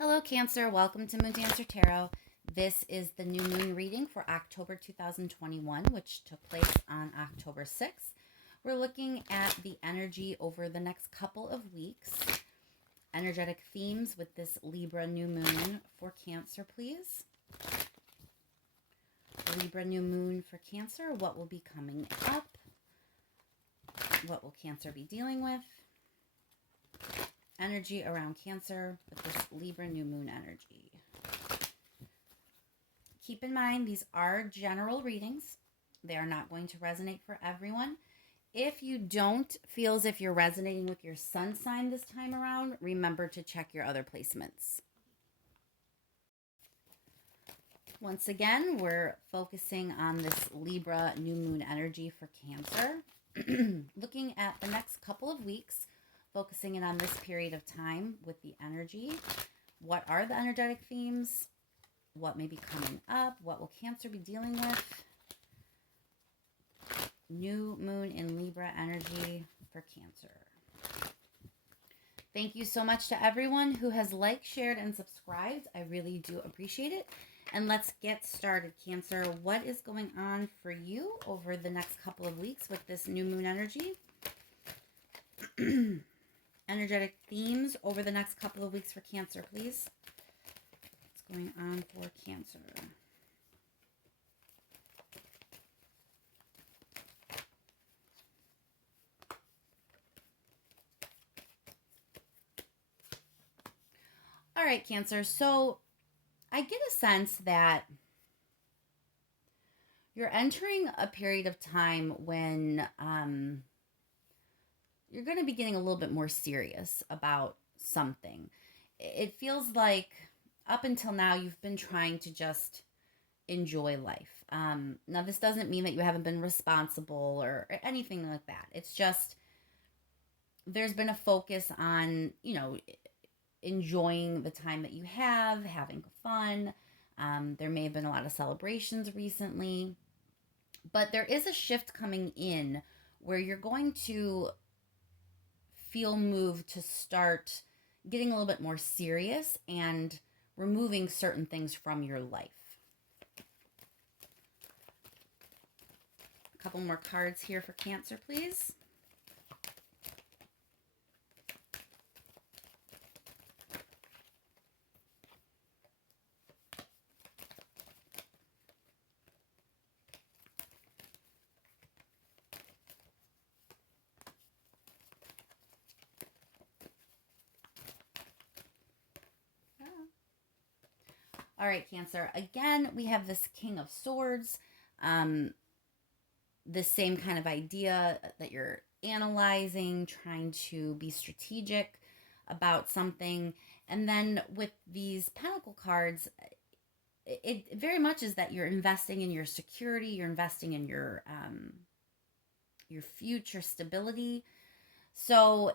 Hello, Cancer. Welcome to Moon Dancer Tarot. This is the new moon reading for October 2021, which took place on October 6th. We're looking at the energy over the next couple of weeks. Energetic themes with this Libra new moon for Cancer, please. Libra new moon for Cancer. What will be coming up? What will Cancer be dealing with? Energy around Cancer with this Libra new moon energy. Keep in mind, these are general readings. They are not going to resonate for everyone. If you don't feel as if you're resonating with your sun sign this time around, remember to check your other placements. Once again, we're focusing on this Libra new moon energy for Cancer. Looking at the next couple of weeks, focusing in on this period of time with the energy. What are the energetic themes? What may be coming up? What will Cancer be dealing with? New moon in Libra energy for Cancer. Thank you so much to everyone who has liked, shared, and subscribed. I really do appreciate it. And let's get started, Cancer. What is going on for you over the next couple of weeks with this new moon energy? Energetic themes over the next couple of weeks for Cancer, please. What's going on for Cancer? All right, Cancer. So I get a sense that you're entering a period of time when you're going to be getting a little bit more serious about something. It feels like up until now, you've been trying to just enjoy life. Now, this doesn't mean that you haven't been responsible or anything like that. It's just there's been a focus on, enjoying the time that you have, having fun. There may have been a lot of celebrations recently, but there is a shift coming in where you're going to feel moved to start getting a little bit more serious and removing certain things from your life. A couple more cards here for Cancer, please. All right, Cancer. Again, we have this King of Swords. The same kind of idea that you're analyzing, trying to be strategic about something. And then with these Pentacle cards, it very much is that you're investing in your security, you're investing in your future stability. So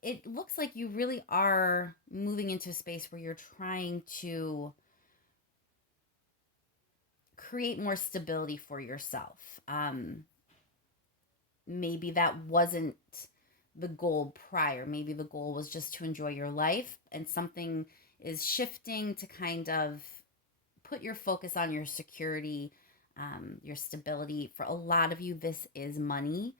it looks like you really are moving into a space where you're trying to create more stability for yourself. Maybe that wasn't the goal prior. Maybe the goal was just to enjoy your life, and something is shifting to kind of put your focus on your security, your stability. For a lot of you, this is money.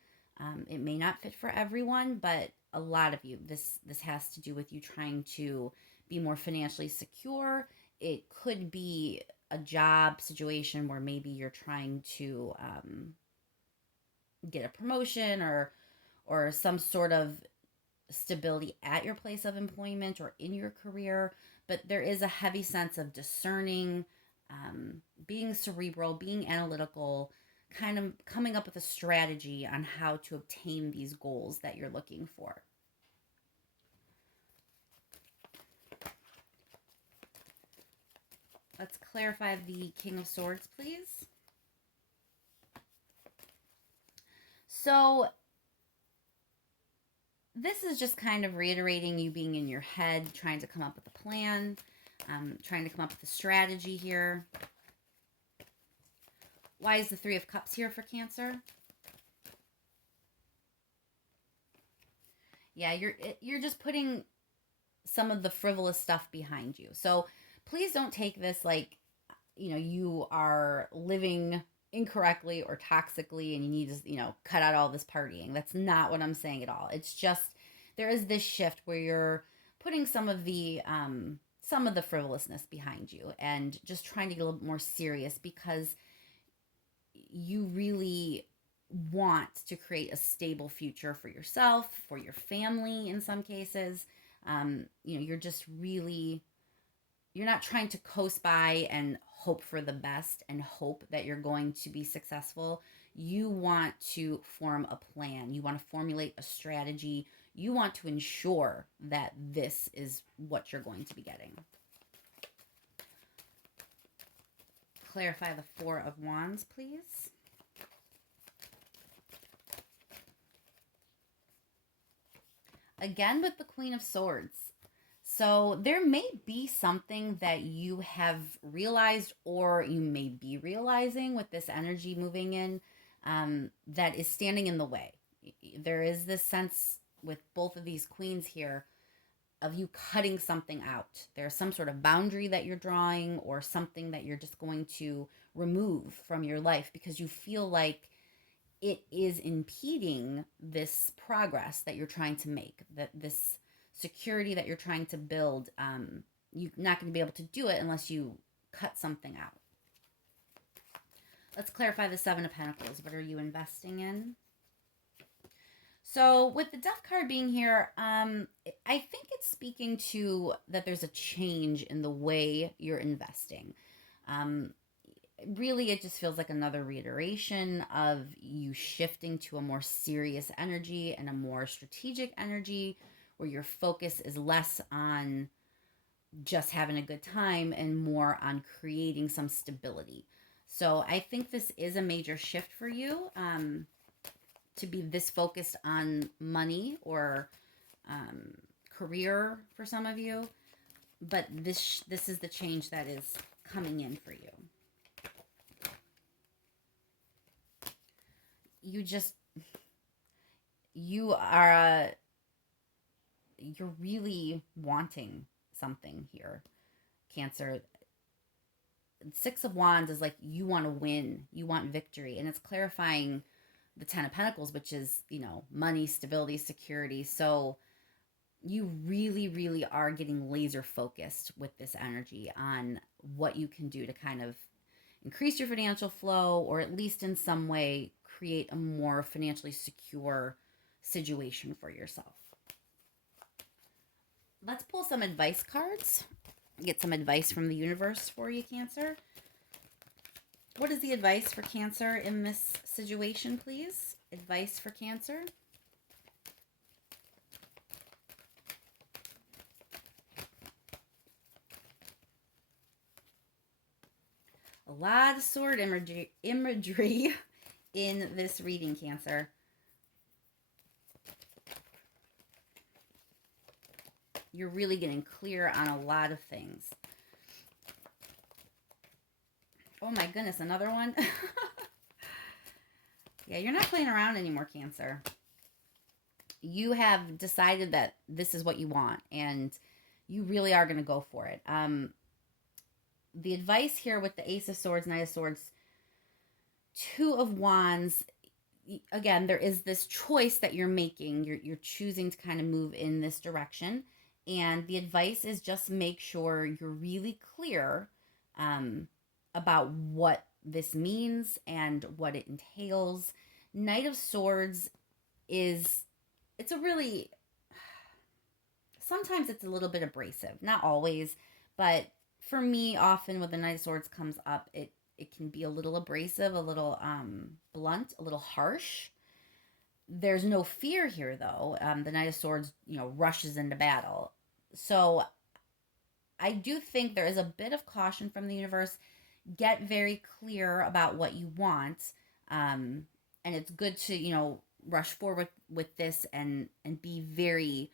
It may not fit for everyone, but a lot of you, this has to do with you trying to be more financially secure. It could be a job situation where maybe you're trying to get a promotion or some sort of stability at your place of employment or in your career. But there is a heavy sense of discerning, being cerebral, being analytical, kind of coming up with a strategy on how to obtain these goals that you're looking for. Let's clarify the King of Swords, please. So this is just kind of reiterating you being in your head, trying to come up with a plan, trying to come up with a strategy here. Why is the Three of Cups here for Cancer? Yeah, you're just putting some of the frivolous stuff behind you. So please don't take this like, you are living incorrectly or toxically and you need to, cut out all this partying. That's not what I'm saying at all. It's just there is this shift where you're putting some of the frivolousness behind you and just trying to get a little more serious because you really want to create a stable future for yourself, for your family in some cases. You're just really, you're not trying to coast by and hope for the best and hope that you're going to be successful. You want to form a plan. You want to formulate a strategy. You want to ensure that this is what you're going to be getting. Clarify the Four of Wands, please. Again with the Queen of Swords. So there may be something that you have realized or you may be realizing with this energy moving in that is standing in the way. There is this sense with both of these queens here of you cutting something out. There's some sort of boundary that you're drawing or something that you're just going to remove from your life because you feel like it is impeding this progress that you're trying to make, that this security that you're trying to build. You're not going to be able to do it unless you cut something out. Let's clarify the Seven of Pentacles. What are you investing in? So with the Death card being here, I think it's speaking to that there's a change in the way you're investing. Really, it just feels like another reiteration of you shifting to a more serious energy and a more strategic energy where your focus is less on just having a good time and more on creating some stability. So I think this is a major shift for you. To be this focused on money or career for some of you, but this is the change that is coming in for you. You're really wanting something here, Cancer. Six of Wands is like you want to win, you want victory, and it's clarifying the Ten of Pentacles, which is, money, stability, security. So you really, really are getting laser focused with this energy on what you can do to kind of increase your financial flow or at least in some way create a more financially secure situation for yourself. Let's pull some advice cards. Get some advice from the universe for you, Cancer. What is the advice for Cancer in this situation, please? Advice for Cancer. A lot of sword imagery in this reading, Cancer. You're really getting clear on a lot of things. Oh my goodness, another one? Yeah, you're not playing around anymore, Cancer. You have decided that this is what you want, and you really are going to go for it. The advice here with the Ace of Swords, Knight of Swords, Two of Wands, again, there is this choice that you're making. You're choosing to kind of move in this direction. And the advice is just make sure you're really clear about what this means and what it entails. Knight of Swords it's a really, sometimes it's a little bit abrasive. Not always, but for me, often when the Knight of Swords comes up, it can be a little abrasive, a little blunt, a little harsh. There's no fear here, though. The Knight of Swords, rushes into battle. So I do think there is a bit of caution from the universe. Get very clear about what you want. And it's good to, rush forward with this and be very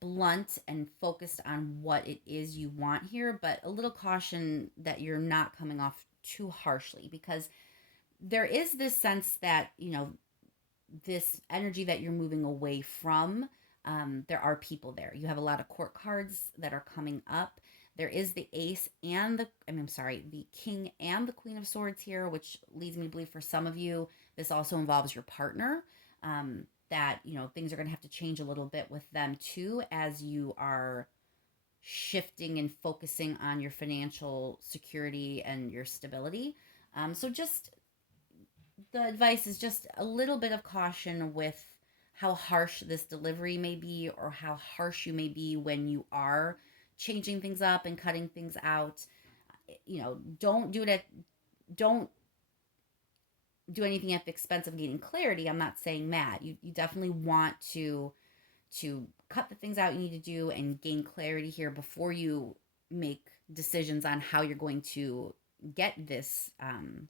blunt and focused on what it is you want here, but a little caution that you're not coming off too harshly, because there is this sense that, this energy that you're moving away from there are people there. You have a lot of court cards that are coming up. There is the ace and I'm sorry, the king and the queen of swords here, which leads me to believe for some of you, this also involves your partner. That, things are going to have to change a little bit with them too, as you are shifting and focusing on your financial security and your stability. So just the advice is just a little bit of caution with how harsh this delivery may be, or how harsh you may be when you are changing things up and cutting things out. Don't do it don't do anything at the expense of gaining clarity. I'm not saying that. You definitely want to cut the things out you need to do and gain clarity here before you make decisions on how you're going to get this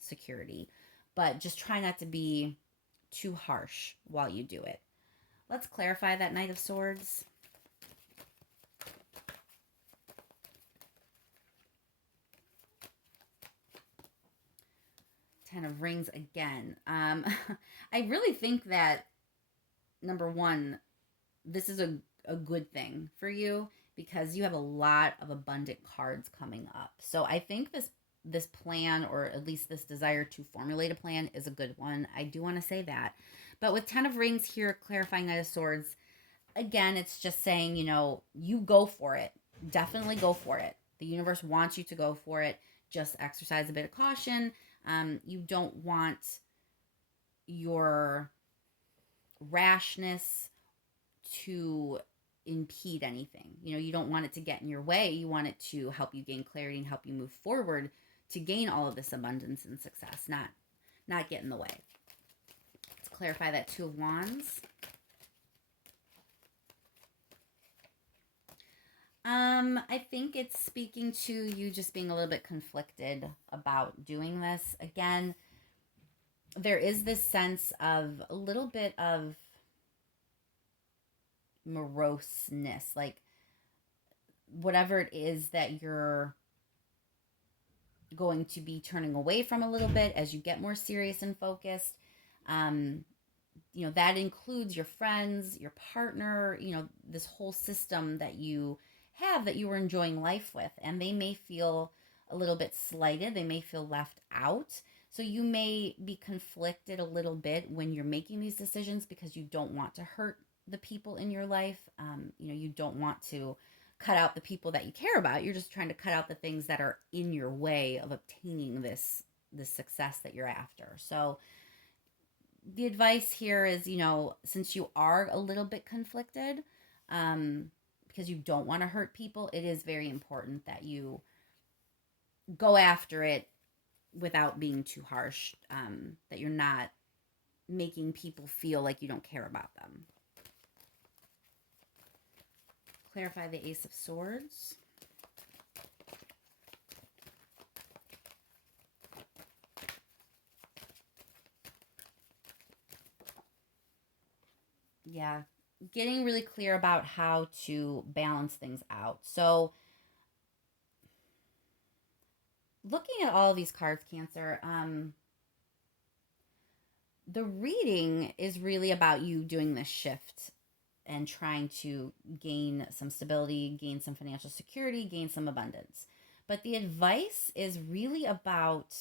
security. But just try not to be too harsh while you do it. Let's clarify that Knight of Swords. Ten of Rings again. I really think that, number one, this is a good thing for you because you have a lot of abundant cards coming up. So I think this plan, or at least this desire to formulate a plan, is a good one. I do want to say that. But with Ten of Rings here, clarifying Knight of Swords, again, it's just saying, you go for it. Definitely go for it. The universe wants you to go for it. Just exercise a bit of caution. You don't want your rashness to impede anything. You don't want it to get in your way. You want it to help you gain clarity and help you move forward to gain all of this abundance and success, not get in the way. Let's clarify that Two of Wands. I think it's speaking to you just being a little bit conflicted about doing this. Again, there is this sense of a little bit of moroseness, like whatever it is that you're going to be turning away from a little bit as you get more serious and focused. That includes your friends, your partner, this whole system that you have that you were enjoying life with, and they may feel a little bit slighted. They may feel left out. So you may be conflicted a little bit when you're making these decisions because you don't want to hurt the people in your life. You don't want to cut out the people that you care about. You're just trying to cut out the things that are in your way of obtaining this success that you're after. So the advice here is, since you are a little bit conflicted, because you don't want to hurt people, it is very important that you go after it without being too harsh, that you're not making people feel like you don't care about them. Clarify the Ace of Swords. Yeah, getting really clear about how to balance things out. So looking at all of these cards, Cancer, the reading is really about you doing this shift and trying to gain some stability, gain some financial security, gain some abundance. But the advice is really about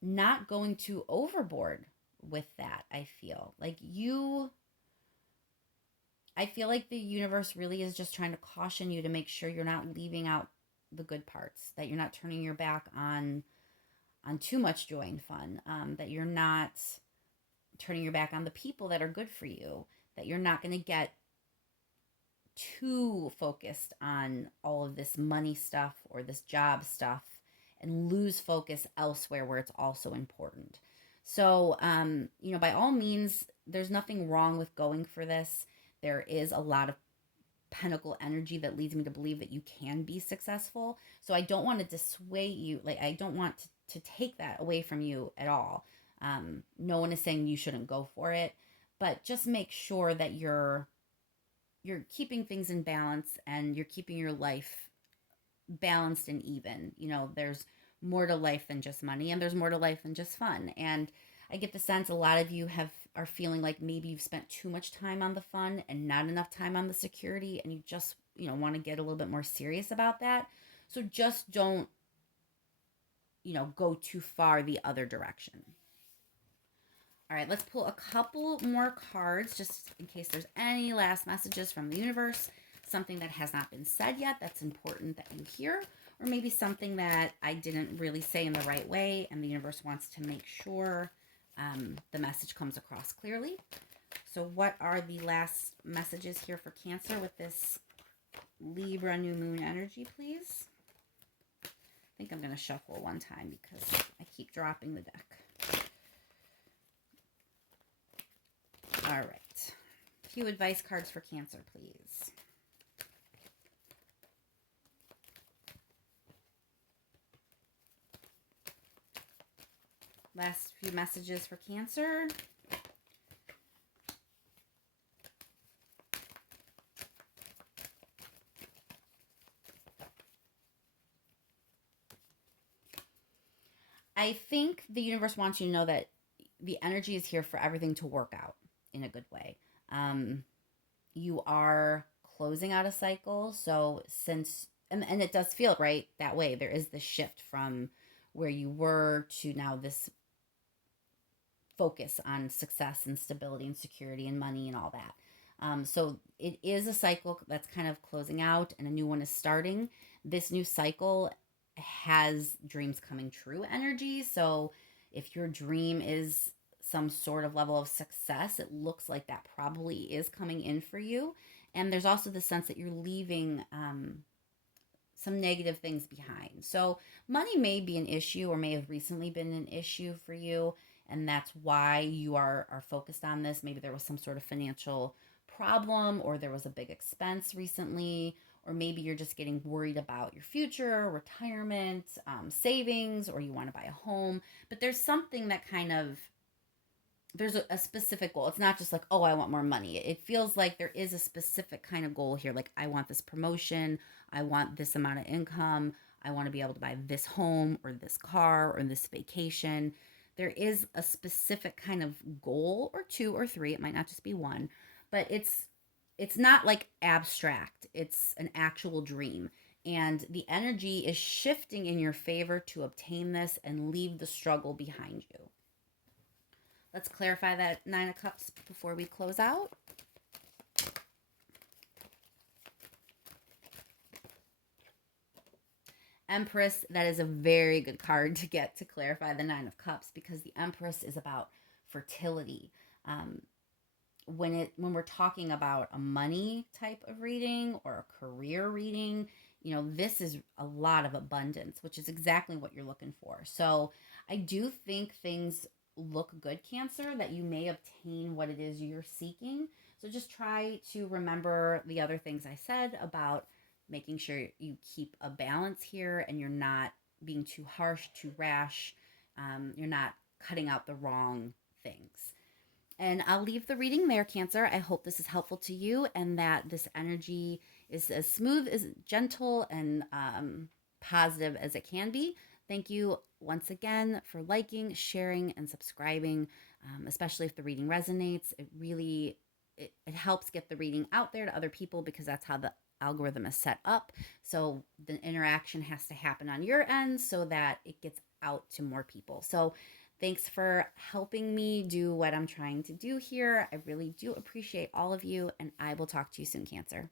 not going too overboard with that. I feel like the universe really is just trying to caution you to make sure you're not leaving out the good parts, that you're not turning your back on too much joy and fun, that you're not turning your back on the people that are good for you, that you're not going to get too focused on all of this money stuff or this job stuff and lose focus elsewhere where it's also important. So, by all means, there's nothing wrong with going for this. There is a lot of pentacle energy that leads me to believe that you can be successful. So I don't want to dissuade you. Like, I don't want to take that away from you at all. No one is saying you shouldn't go for it, but just make sure that you're keeping things in balance and you're keeping your life balanced and even. There's more to life than just money, and there's more to life than just fun. And I get the sense a lot of you are feeling like maybe you've spent too much time on the fun and not enough time on the security, and you just, want to get a little bit more serious about that. So just don't, go too far the other direction. All right, let's pull a couple more cards just in case there's any last messages from the universe, something that has not been said yet that's important that you hear, or maybe something that I didn't really say in the right way and the universe wants to make sure the message comes across clearly. So what are the last messages here for Cancer with this Libra new moon energy, please? I think I'm going to shuffle one time because I keep dropping the deck. All right. A few advice cards for Cancer, please. Last few messages for Cancer. I think the universe wants you to know that the energy is here for everything to work out in a good way. You are closing out a cycle. So and it does feel right that way. There is this shift from where you were to now this focus on success and stability and security and money and all that. So it is a cycle that's kind of closing out and a new one is starting. This new cycle has dreams coming true energy. So if your dream is some sort of level of success, it looks like that probably is coming in for you. And there's also the sense that you're leaving some negative things behind. So money may be an issue or may have recently been an issue for you. And that's why you are focused on this. Maybe there was some sort of financial problem or there was a big expense recently, or maybe you're just getting worried about your future, retirement, savings, or you want to buy a home. But there's something that kind of, there's a specific goal. It's not just like, oh, I want more money. It feels like there is a specific kind of goal here. Like, I want this promotion. I want this amount of income. I want to be able to buy this home or this car or this vacation. There is a specific kind of goal or two or three. It might not just be one, but it's not like abstract. It's an actual dream. And the energy is shifting in your favor to obtain this and leave the struggle behind you. Let's clarify that Nine of Cups before we close out. Empress, that is a very good card to get to clarify the Nine of Cups because the Empress is about fertility. When we're talking about a money type of reading or a career reading, this is a lot of abundance, which is exactly what you're looking for. So I do think things look good, Cancer, that you may obtain what it is you're seeking. So just try to remember the other things I said about making sure you keep a balance here and you're not being too harsh, too rash. You're not cutting out the wrong things. And I'll leave the reading there, Cancer. I hope this is helpful to you and that this energy is as smooth, as gentle, and positive as it can be. Thank you once again for liking, sharing, and subscribing, especially if the reading resonates. It really it helps get the reading out there to other people because that's how the algorithm is set up. So the interaction has to happen on your end so that it gets out to more people. So thanks for helping me do what I'm trying to do here. I really do appreciate all of you, and I will talk to you soon, Cancer.